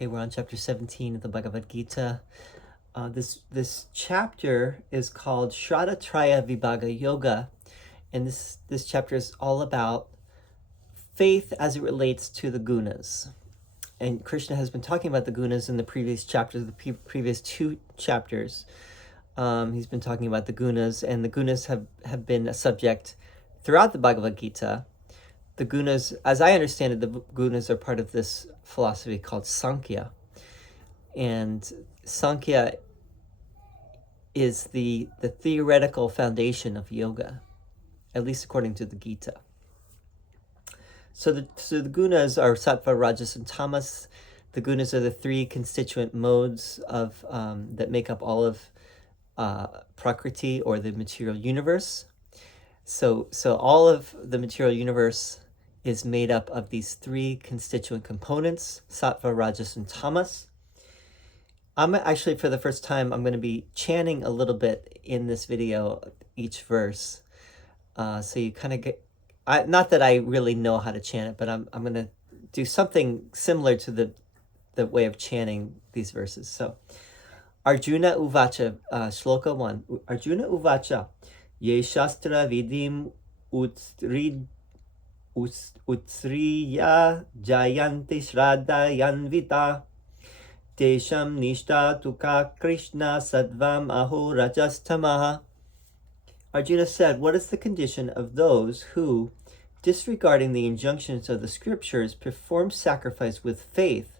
Okay, we're on chapter 17 of the Bhagavad Gita. This chapter is called Shraddha Traya Vibhaga Yoga, and this chapter is all about faith as it relates to the gunas. And Krishna has been talking about the gunas in the previous chapters, the previous two chapters. He's been talking about the gunas, and the gunas have been a subject throughout the Bhagavad Gita. The gunas, as I understand it, the gunas are part of this philosophy called Sankhya. And Sankhya is the theoretical foundation of yoga, at least according to the Gita. So the gunas are sattva, rajas, and tamas. The gunas are the three constituent modes of that make up all of Prakriti, or the material universe. So all of the material universe is made up of these three constituent components: sattva, rajas, and tamas. I'm actually, for the first time, I'm going to be chanting a little bit in this video, each verse. So you kind of get, not that I really know how to chant it, but I'm going to do something similar to the way of chanting these verses. So, Arjuna Uvacha, Shloka 1. Arjuna Uvacha, Ye Shastra Vidim Utsriya Jayanti Shraddha Yanvita Tesham Nishta Tuka Krishna Sadvam Aho Rajastamaha. Arjuna said, what is the condition of those who, disregarding the injunctions of the scriptures, perform sacrifice with faith?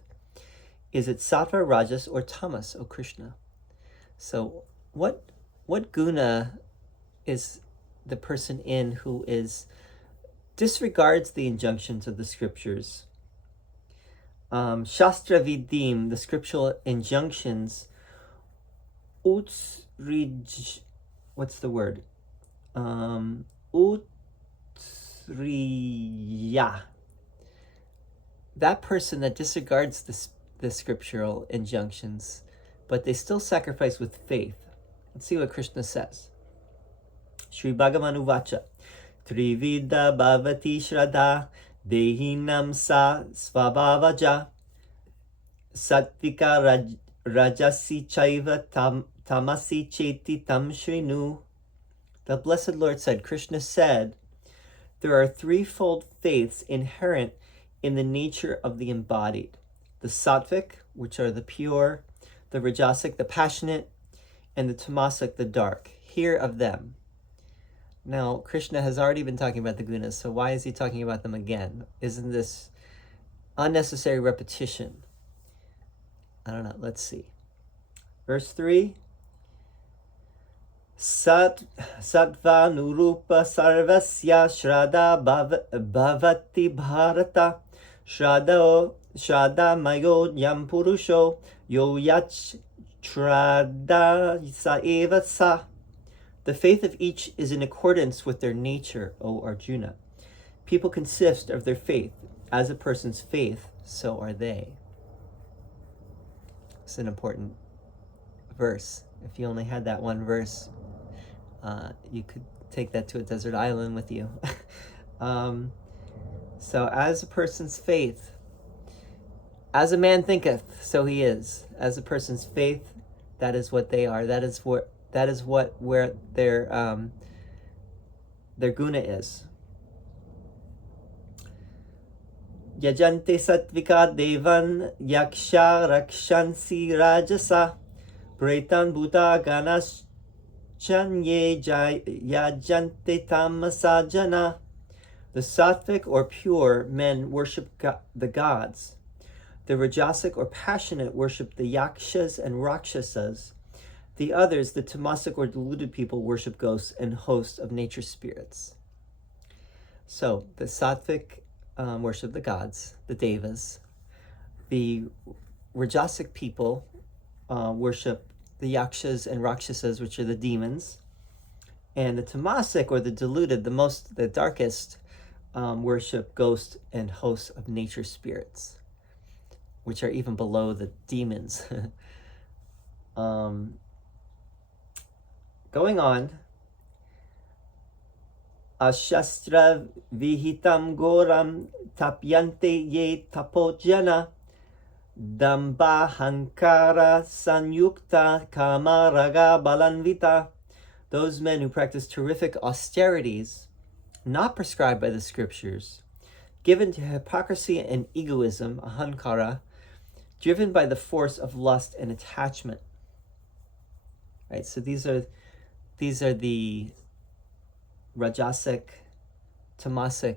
Is it sattva, rajas, or tamas, O Krishna? So what guna is the person in who disregards the injunctions of the scriptures? Shastra vidim, the scriptural injunctions, what's the word? Utsriya. That person that disregards the scriptural injunctions, but they still sacrifice with faith. Let's see what Krishna says. Shri Bhagavan Uvacha, Trivida Bhavati Shraddha Dehinam Sa Svabhavaja Sattvika Rajasi Chaiva Tamasi Cheti Tam Shrinu. The Blessed Lord said, Krishna said, there are threefold faiths inherent in the nature of the embodied: the sattvic, which are the pure; the rajasic, the passionate; and the tamasic, the dark. Hear of them. Now, Krishna has already been talking about the gunas, so why is he talking about them again? Isn't this unnecessary repetition? I don't know. Let's see. Verse 3. Sattva nurupa sarvasya shraddha bhavati bharata shraddha mayo yam purusho yo yach shraddha sa eva sa. The faith of each is in accordance with their nature, O Arjuna. People consist of their faith. As a person's faith, so are they. It's an important verse. If you only had that one verse, you could take that to a desert island with you. So as a person's faith, as a man thinketh, so he is. As a person's faith, that is what they are. That is where their guna is. Yajante sattvika devan yaksha rakshansi rajasa pretan bhuta ganas chanye yajante tamasajana. The sattvic or pure men worship the gods. The rajasic or passionate worship the yakshas and rakshasas. The others, the tamasic or deluded people, worship ghosts and hosts of nature spirits. So the sattvic worship the gods, the devas. The rajasic people worship the yakshas and rakshasas, which are the demons. And the tamasic, or the deluded, the darkest, worship ghosts and hosts of nature spirits, which are even below the demons. Going on, Ashastra vihitam goram tapyante ye tapojana Damba hankara sanyukta kamaraga balanvita. Those men who practice terrific austerities, not prescribed by the scriptures, given to hypocrisy and egoism, ahankara, driven by the force of lust and attachment. Right? So these are the rajasic, tamasic.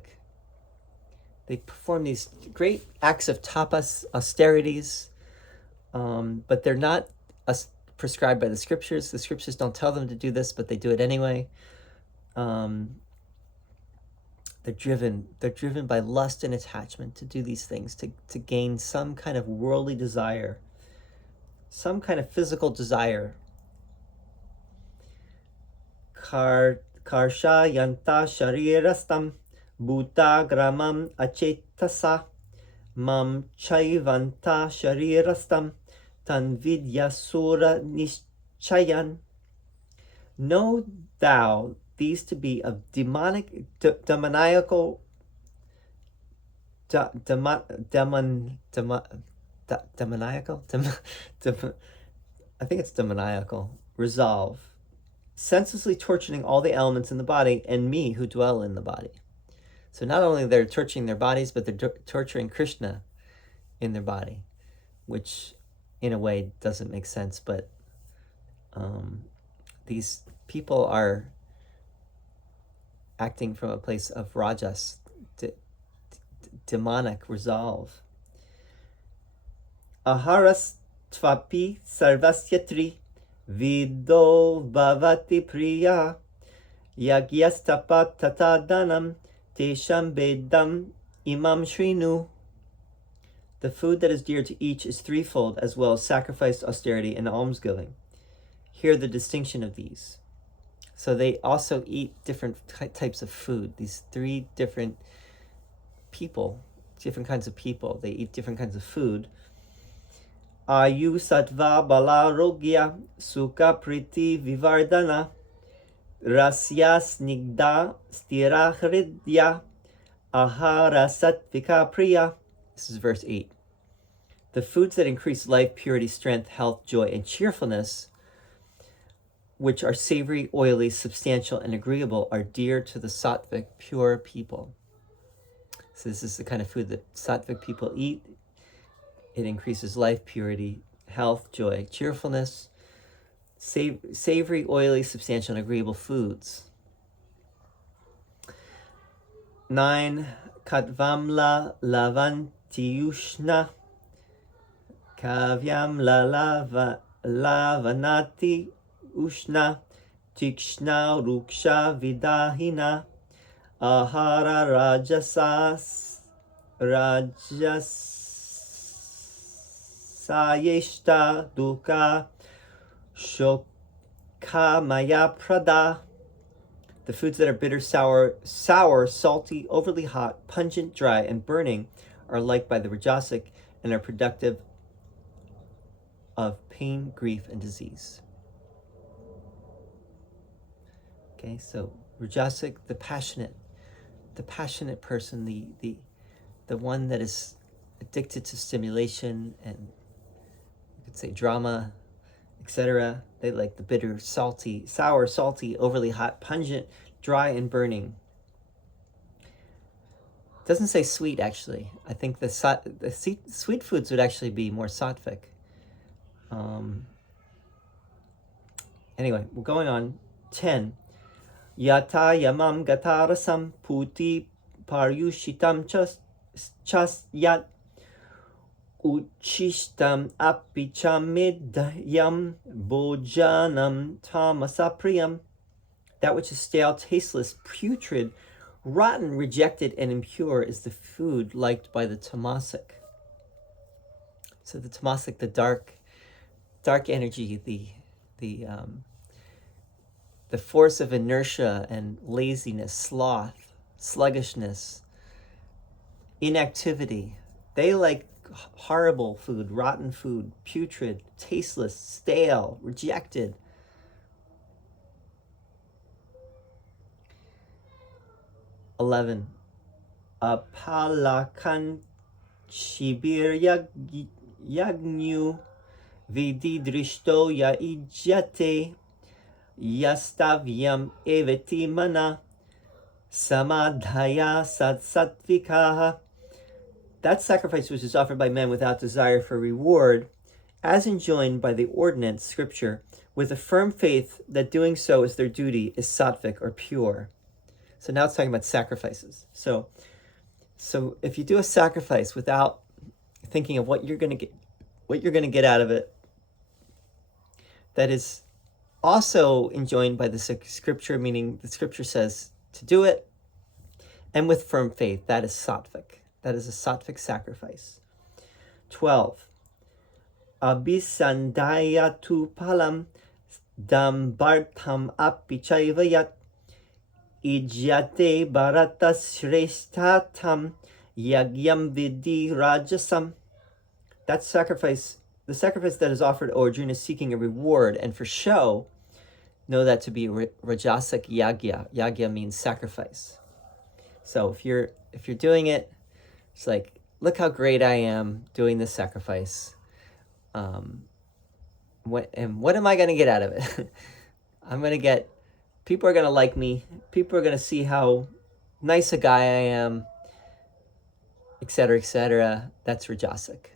They perform these great acts of tapas, austerities, but they're not prescribed by the scriptures. The scriptures don't tell them to do this, but they do it anyway. They're driven by lust and attachment to do these things, to gain some kind of worldly desire, some kind of physical desire. Karsha yanta sharirastam bhuta gramam achetasa mam chaivanta sharirastam tanvidya sura nischayan. Know thou these to be of demoniacal I think it's demoniacal resolve, senselessly torturing all the elements in the body and me who dwell in the body. So not only they're torturing their bodies, but they're torturing Krishna in their body, which in a way doesn't make sense, but these people are acting from a place of rajas, demonic resolve. Aharas tvapi sarvasyatri vido bhavati priya yagyastapa tatadanam tesham bedam imam shrinu. The food that is dear to each is threefold, as well as sacrifice, austerity, and almsgiving. Hear the distinction of these. So they also eat different types of food. These three different people, different kinds of people, they eat different kinds of food. Ayu sattva bala rogya sukha priti vivardana rasya snigdha stira hridya ahara sattvika priya. This is verse 8. The foods that increase life, purity, strength, health, joy, and cheerfulness, which are savory, oily, substantial, and agreeable, are dear to the sattvic, pure people. So this is the kind of food that sattvic people eat. It increases life, purity, health, joy, cheerfulness, savory, oily, substantial, and agreeable foods. 9. Katvamla lavantiyushna kavyam la lavanati ushna tikshna ruksha vidahina ahara rajasayeshta dukkha shokamaya prada. The foods that are bitter, sour, salty, overly hot, pungent, dry, and burning are liked by the rajasic and are productive of pain, grief, and disease. Okay, so rajasic, the passionate person, the one that is addicted to stimulation and you could say drama, etc. They like the bitter, salty, sour, salty, overly hot, pungent, dry, and burning. It doesn't say sweet, actually. I think the sweet foods would actually be more sattvic. Anyway, we're going on. 10. Yata yamam gatarasam puti paryushitam chas yat uchishtam apichamidayam bojanam tamasapriyam. That which is stale, tasteless, putrid, rotten, rejected, and impure is the food liked by the tamasic. So the tamasic, the dark energy, the force of inertia and laziness, sloth, sluggishness, inactivity. They like horrible food, rotten food, putrid, tasteless, stale, rejected. Apalakan shibir yagnu vidi drishto uchyate yastavyam evati mana samadhaya satvikaha. That sacrifice which is offered by men without desire for reward, as enjoined by the ordinance, scripture, with a firm faith that doing so is their duty, is sattvic or pure. So now it's talking about sacrifices. So if you do a sacrifice without thinking of what you're going to get out of it, that is also enjoined by the scripture, meaning the scripture says to do it, and with firm faith, that is sattvic. That is a sattvic sacrifice. 12. Abhisandaya tu palam dambartam apichayvayat ijyate bharata shrestatam yagyam vidi rajasam. That sacrifice, the sacrifice that is offered, O Arjuna, is seeking a reward, and for show, know that to be rajasic yagya. Yagya means sacrifice. So if you're doing it, it's like, look how great I am doing this sacrifice. What am I going to get out of it? People are going to like me. People are going to see how nice a guy I am, etc., etc. That's rajasic.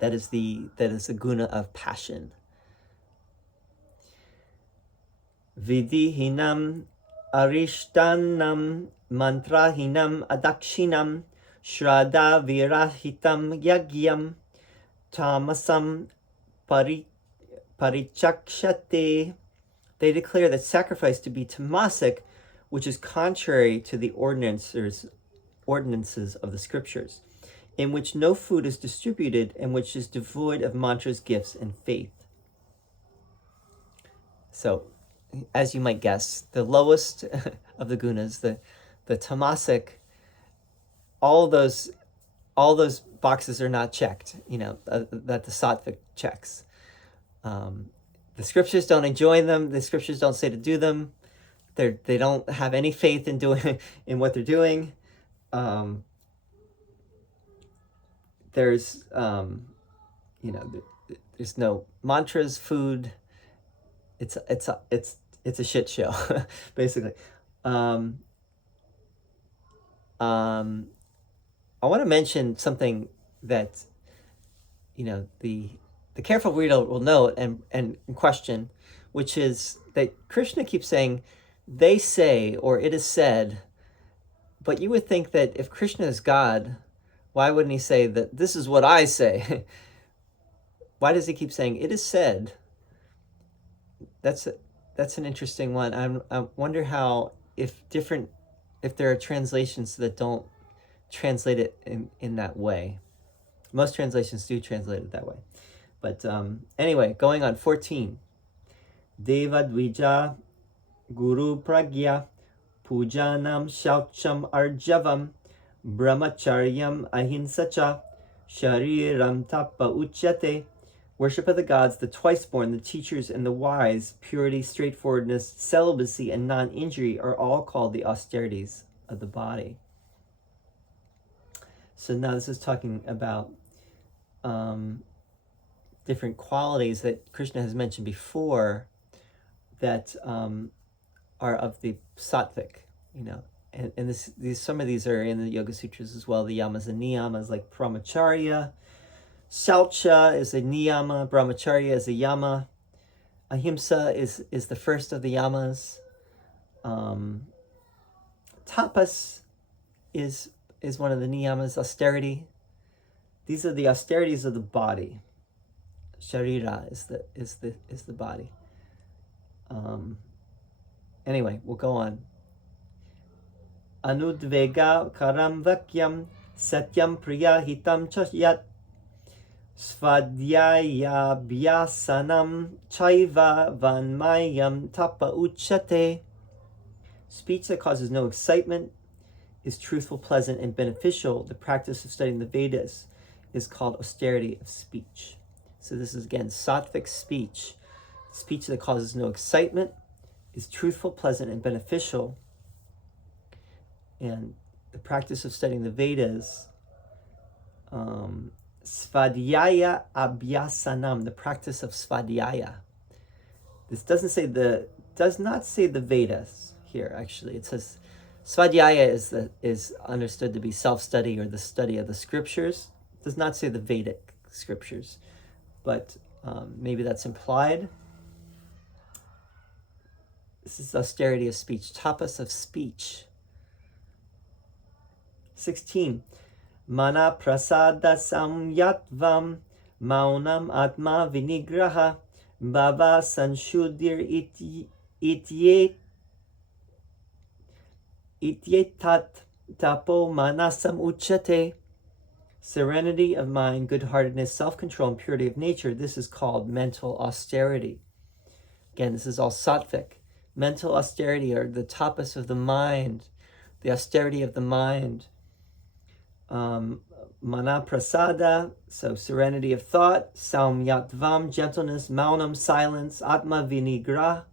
That is the guna of passion. Vidihinam arishtanam mantrahinam adakshinam shraddha virahitam yagyam tamasam parichakshate. They declare that sacrifice to be tamasic, which is contrary to the ordinances of the scriptures, in which no food is distributed and which is devoid of mantras, gifts, and faith. So, as you might guess, the lowest of the gunas, the tamasic, all those boxes are not checked, that the sattvic checks. The scriptures don't enjoin them. The scriptures don't say to do them. They don't have any faith in what they're doing. There's there's no mantras, food. It's a shit show, basically. I want to mention something that the careful reader will note and question, which is that Krishna keeps saying, they say, or it is said, but you would think that if Krishna is God, why wouldn't he say that this is what I say? Why does he keep saying it is said? That's an interesting one. I wonder how, if there are translations that don't translate it in that way. Most translations do translate it that way. But anyway, going on, 14. Deva Dvija Guru Pragya Pujanam Shaucham Arjavam Brahmacharyam Ahimsacha Shariram Tapa Uchyate. Worship of the gods, the twice-born, the teachers, and the wise, purity, straightforwardness, celibacy, and non-injury are all called the austerities of the body. So now this is talking about different qualities that Krishna has mentioned before that are of the sattvic, and some of these are in the Yoga Sutras as well. The yamas and niyamas, like brahmacharya. Shaucha is a niyama, brahmacharya is a yama, ahimsa is the first of the yamas. Tapas is one of the niyamas, austerity. These are the austerities of the body. Sharira is the body. Anyway, we'll go on. Anudvega karam vakyam satyam priya hitam chayat svadhyaya bhyasanam chaiva vanmayam tapa uchyate. Speech that causes no excitement is truthful, pleasant, and beneficial. The practice of studying the Vedas is called austerity of speech. So this is, again, sattvic speech. Speech that causes no excitement is truthful, pleasant, and beneficial. And the practice of studying the Vedas, Svadhyaya abhyasanam, the practice of svadhyaya. This does not say the Vedas here, actually. It says svadhyaya is understood to be self-study or the study of the scriptures. It does not say the Vedic scriptures, but maybe that's implied. This is austerity of speech, tapas of speech. 16. Mana prasada samyatvam maunam atma vinigraha bhava sanshuddhir ityetat tapo manasam uchyate. Serenity of mind, good-heartedness, self-control, and purity of nature. This is called mental austerity. Again, this is all sattvic. Mental austerity, or the tapas of the mind, the austerity of the mind. Mana prasada, so serenity of thought. Saumyatvam, gentleness. Maunam, silence. Atma vinigraha,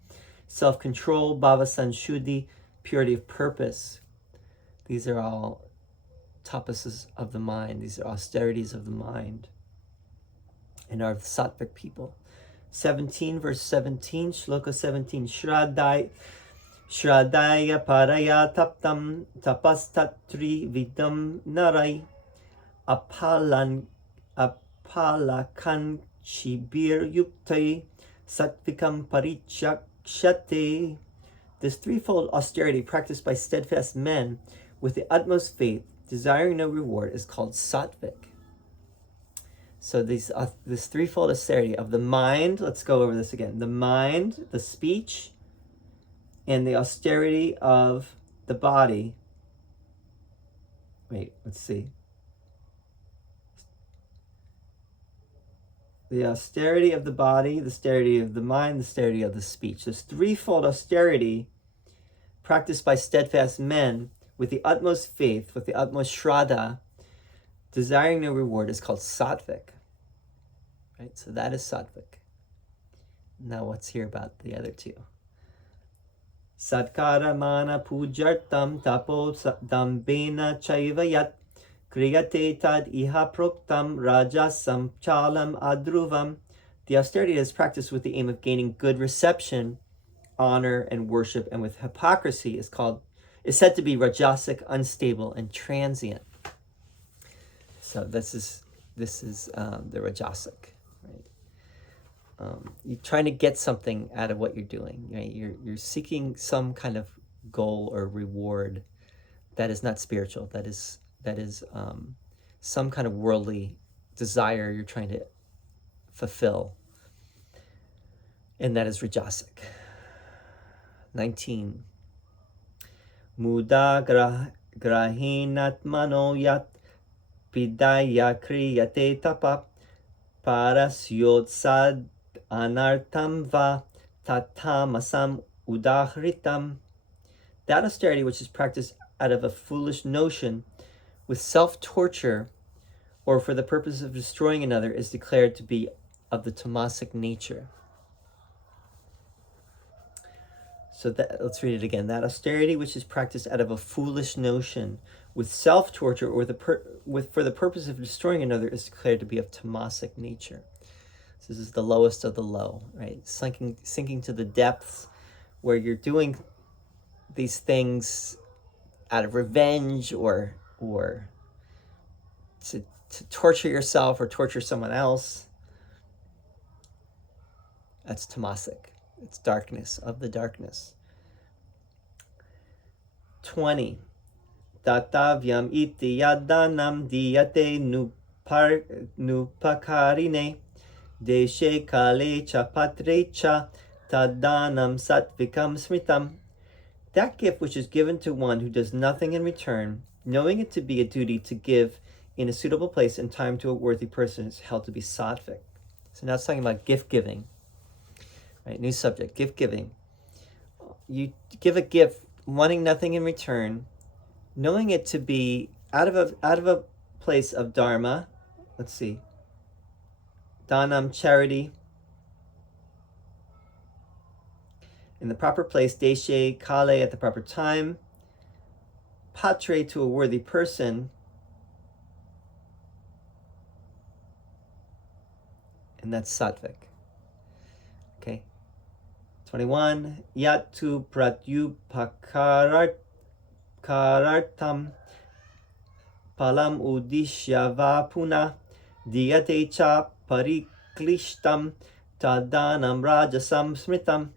self-control. Bhava sanshuddhi, purity of purpose. These are all tapases of the mind. These are austerities of the mind, and are the sattvic people. 17, verse 17, shloka 17. Shraddhaya paraya taptam tapastatri vidam narai apalakan chibir yuktai satvikam parichakshate. This threefold austerity practiced by steadfast men with the utmost faith, desiring no reward, is called sattvic. So this threefold austerity of the mind, let's go over this again. The mind, the speech, and the austerity of the body. Wait, let's see. The austerity of the body, the austerity of the mind, the austerity of the speech. This threefold austerity practiced by steadfast men with the utmost faith, with the utmost shraddha, desiring no reward, is called sattvic. Right? So that is sattvic. Now let's hear about the other two. Satkara mana pujartam tapo dambena chaiva yat kriyate tad iha proktam rajasam chalam adruvam. The austerity is practiced with the aim of gaining good reception, honor, and worship, and with hypocrisy is said to be rajasic, unstable, and transient. So this is the rajasic. You're trying to get something out of what you're doing, right? You're seeking some kind of goal or reward that is not spiritual, that is some kind of worldly desire you're trying to fulfill, and that is rajasic. 19. Muda grahinatmano yat pidaya kriyate tapa parasyotsad anartam va tatamasam udahritam. That austerity which is practiced out of a foolish notion with self-torture or for the purpose of destroying another is declared to be of the tamasic nature. So let's read it again. That austerity which is practiced out of a foolish notion with self-torture or for the purpose of destroying another is declared to be of tamasic nature. So this is the lowest of the low, right? Sinking to the depths where you're doing these things out of revenge or to torture yourself or torture someone else. That's tamasic. It's darkness, of the darkness. 20. Tatavyam iti yadanam diyate nupakarine deshe kale cha patre cha tadanam satvikam smritam. That gift which is given to one who does nothing in return, knowing it to be a duty to give in a suitable place and time to a worthy person, is held to be sattvic. So now it's talking about gift giving. Right, new subject, gift giving. You give a gift wanting nothing in return, knowing it to be out of a place of dharma. Let's see. Danam, charity. In the proper place, deshe, kale, at the proper time. Patre, to a worthy person. and that's sattvic. Okay. 21. Yatu pratyupakarartam palam udishya va puna diyate cha pariklishtam tadanam rajasam smritam.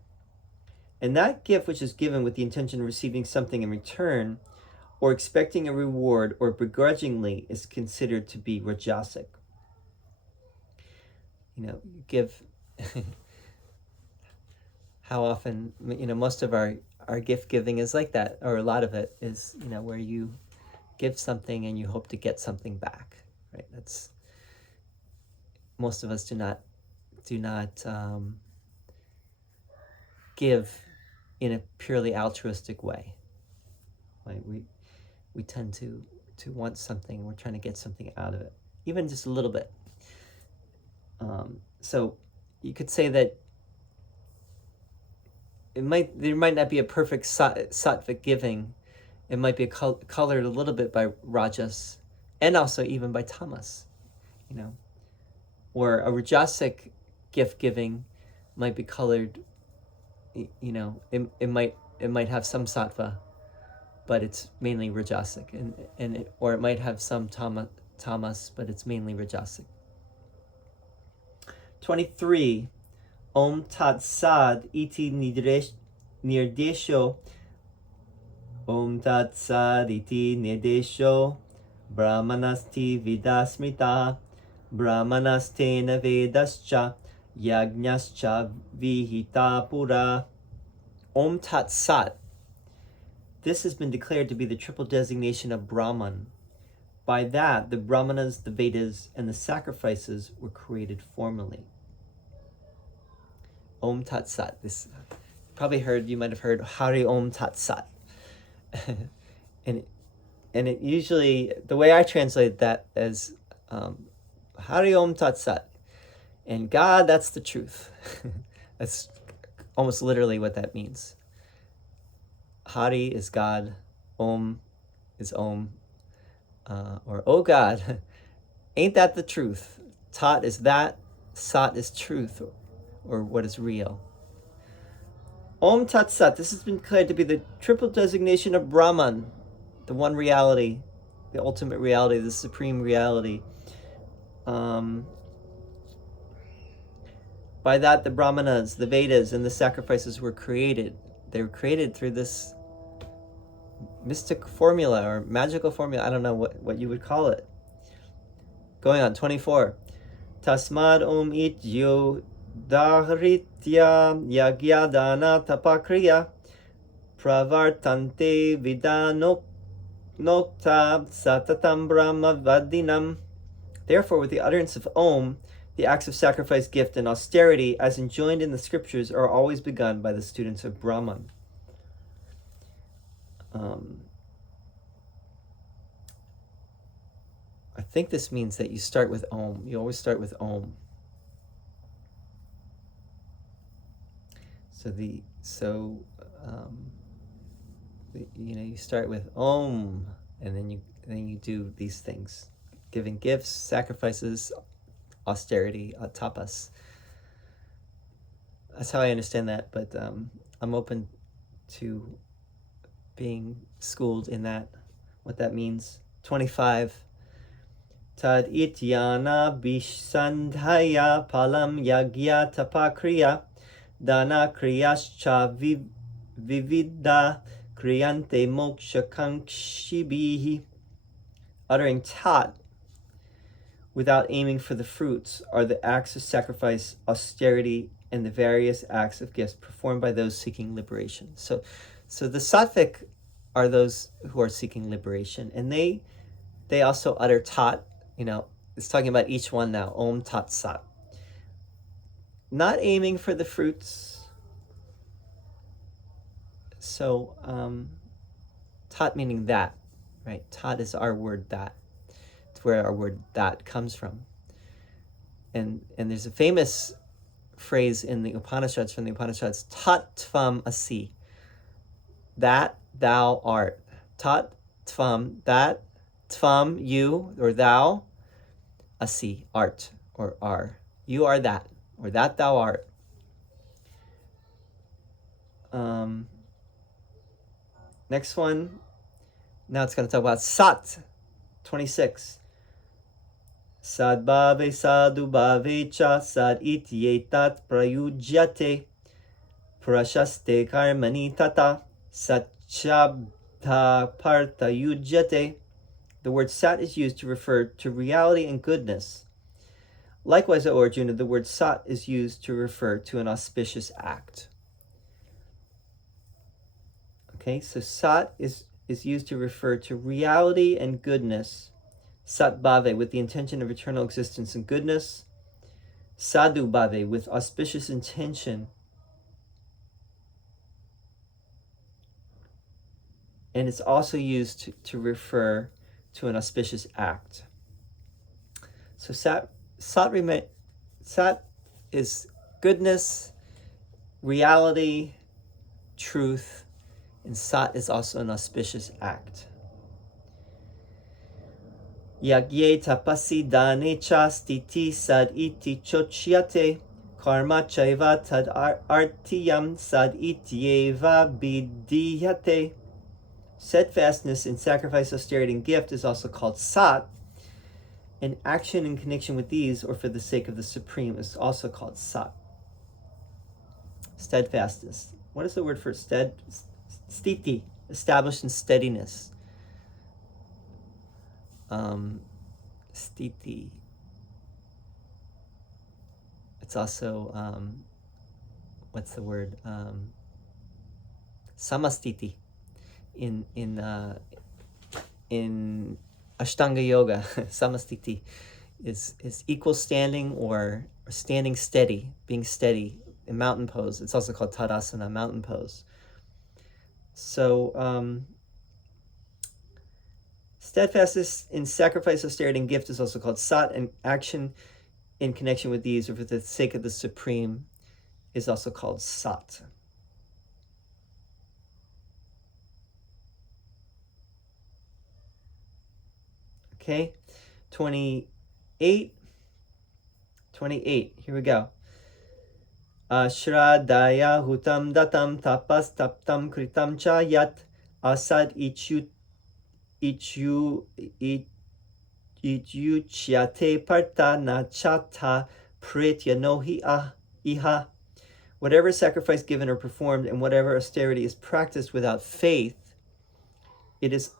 And that gift which is given with the intention of receiving something in return, or expecting a reward, or begrudgingly, is considered to be rajasic. You give. How often, most of our gift giving is like that, or a lot of it is, where you give something and you hope to get something back, right? That's, most of us do not give in a purely altruistic way. Right? We tend to want something. We're trying to get something out of it, even just a little bit. So you could say that there might not be a perfect sattvic giving. It might be colored a little bit by rajas, and also even by tamas, or a rajasic gift giving might be colored. It might have some sattva, but it's mainly rajasic, or it might have some tamas, but it's mainly rajasic. 23. Om Tat Sad iti nirdesho. Om Tat Sad iti nirdesho. Brahmanasti vidasmita. Brahmanastena vedascha. Yajnascha vihita pura. Om Tat Sat. This has been declared to be the triple designation of Brahman. By that, the Brahmanas, the Vedas, and the sacrifices were created formally. Om Tat Sat. This you might have heard Hari Om Tat Sat. and it usually, the way I translate that as Hari Om Tat Sat. And God, that's the truth. That's almost literally what that means. Hari is God, Om is Om, or oh God, ain't that the truth? Tat is that, Sat is truth, or what is real. Om Tat Sat, this has been declared to be the triple designation of Brahman, the one reality, the ultimate reality, the supreme reality. By that, the Brahmanas, the Vedas, and the sacrifices were created. They were created through this mystic formula or magical formula. I don't know what you would call it. Going on, 24. Tasmad om ityo dahritya yagyadana tapakriya pravartante vidanokta satatam brahma vadinam. Therefore, with the utterance of Om, the acts of sacrifice, gift, and austerity, as enjoined in the scriptures, are always begun by the students of Brahman. I think this means that you start with Om. You always start with Om. You start with Om, and then you do these things, giving gifts, sacrifices, austerity, tapas. That's how I understand that, but I'm open to being schooled in that, what that means. 25. Tad ityana bisandhaya palam yagya tapakriya dana kriyascha vividda kriyante moksha kankshibihi. Uttering tat without aiming for the fruits are the acts of sacrifice, austerity, and the various acts of gifts performed by those seeking liberation. So the sattvic are those who are seeking liberation, and they also utter tat. It's talking about each one now. Om Tat Sat. Not aiming for the fruits. So tat meaning that, right? Tat is our word that. It's where our word that comes from. And there's a famous phrase in the Upanishads, from the Upanishads, tat tvam asi. That thou art. Tat tvam, that, tvam, you, or thou, asi, art, or are. You are that, or that thou art. Next one, now it's going to talk about Sat, 26. Sadbhave sadubhave cha sad ityetat prayujyate prashaste karmani tata satchabdha partayujyate. The word sat is used to refer to reality and goodness. Likewise, O Arjuna, the word sat is used to refer to an auspicious act. Okay, so sat is used to refer to reality and goodness. Sat bhave, with the intention of eternal existence and goodness. Sadhu bhave, with auspicious intention. And it's also used to refer to an auspicious act. So sat is goodness, reality, truth, and sat is also an auspicious act. Yagye tapasi dane cha stiti sad iti uchyate karma chaiva tad artiyam sad ityeva bidiyate. Steadfastness in sacrifice, austerity, and gift is also called sat, and action in connection with these, or for the sake of the Supreme, is also called sat. Steadfastness. What is the word for stiti? Established in steadiness. Stiti. It's also, what's the word? Samastiti. In Ashtanga Yoga, samastiti is equal standing or standing steady, being steady in mountain pose. It's also called Tadasana, mountain pose. So steadfastness in sacrifice, austerity, and gift is also called sat, and action in connection with these or for the sake of the Supreme is also called sat. Okay, 28, here we go. Shradaya hutam datam tapas taptam kritam cha yat asad uchyate parta na chata pritya nohi iha. Whatever sacrifice given or performed and whatever austerity is practiced without faith, it is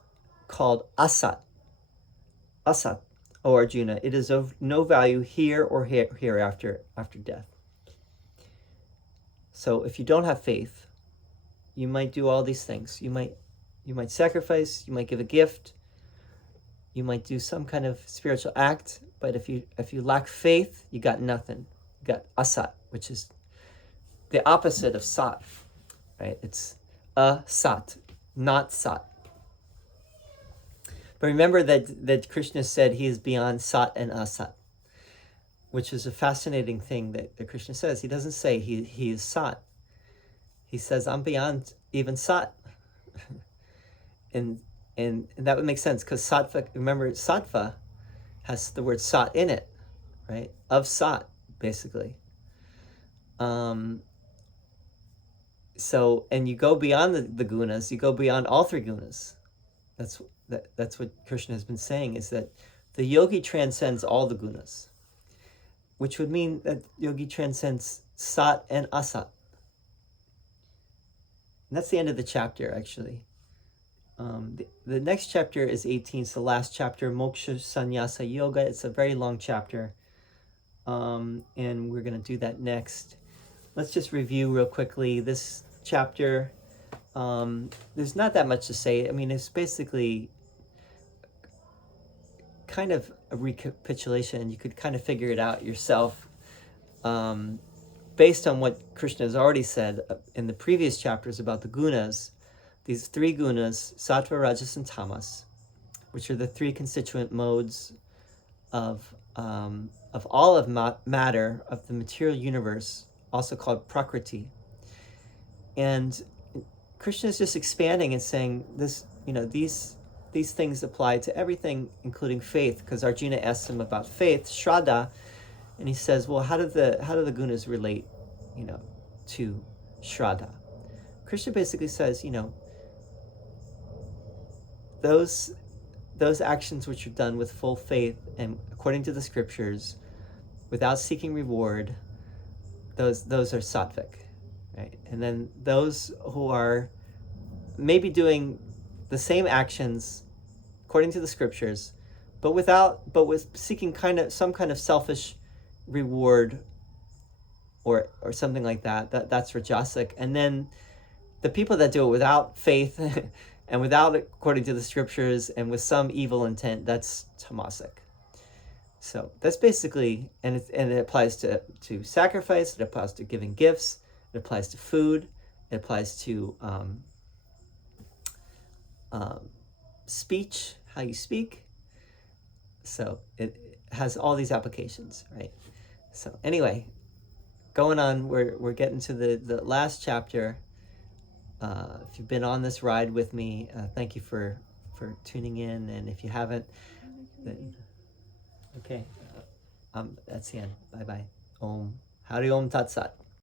called asat. Asat, O Arjuna, it is of no value here or hereafter, after death. So if you don't have faith, you might do all these things. You might sacrifice, you might give a gift, you might do some kind of spiritual act, but if you lack faith, you got nothing. You got asat, which is the opposite of sat, right? It's asat, not sat. But remember that Krishna said he is beyond sat and asat, which is a fascinating thing that Krishna says. He doesn't say he is sat. He says, I'm beyond even sat. and that would make sense because sattva, remember, sattva has the word sat in it, right? Of sat, basically. So, and you go beyond the gunas, you go beyond all three gunas. That's what Krishna has been saying, is that the yogi transcends all the gunas, which would mean that yogi transcends sat and asat. And that's the end of the chapter, actually. The next chapter is 18. It's the last chapter, Moksha Sannyasa Yoga. It's a very long chapter, and we're going to do that next. Let's just review real quickly this chapter. There's not that much to say. I mean, it's basically kind of a recapitulation. You could kind of figure it out yourself based on what Krishna has already said in the previous chapters about the gunas. These three gunas, sattva, rajas, and tamas, which are the three constituent modes of all of matter, of the material universe, also called prakriti. And Krishna is just expanding and saying this, these things apply to everything, including faith, because Arjuna asked him about faith. Shraddha And he says, well, how do the gunas relate, to Shraddha? Krishna basically says, those actions which are done with full faith and according to the scriptures, without seeking reward, those are sattvic, right? And then those who are maybe doing the same actions according to the scriptures, but with seeking some kind of selfish reward or something like that's rajasic. And then the people that do it without faith and without according to the scriptures and with some evil intent, that's tamasic. So that's basically, and it applies to sacrifice, it applies to giving gifts, it applies to food, it applies to speech, how you speak. So it has all these applications, right? So anyway, going on, we're getting to the last chapter. If you've been on this ride with me, thank you for tuning in, and if you haven't, then okay, that's the end. Bye bye. Om Hari Om Tat Sat.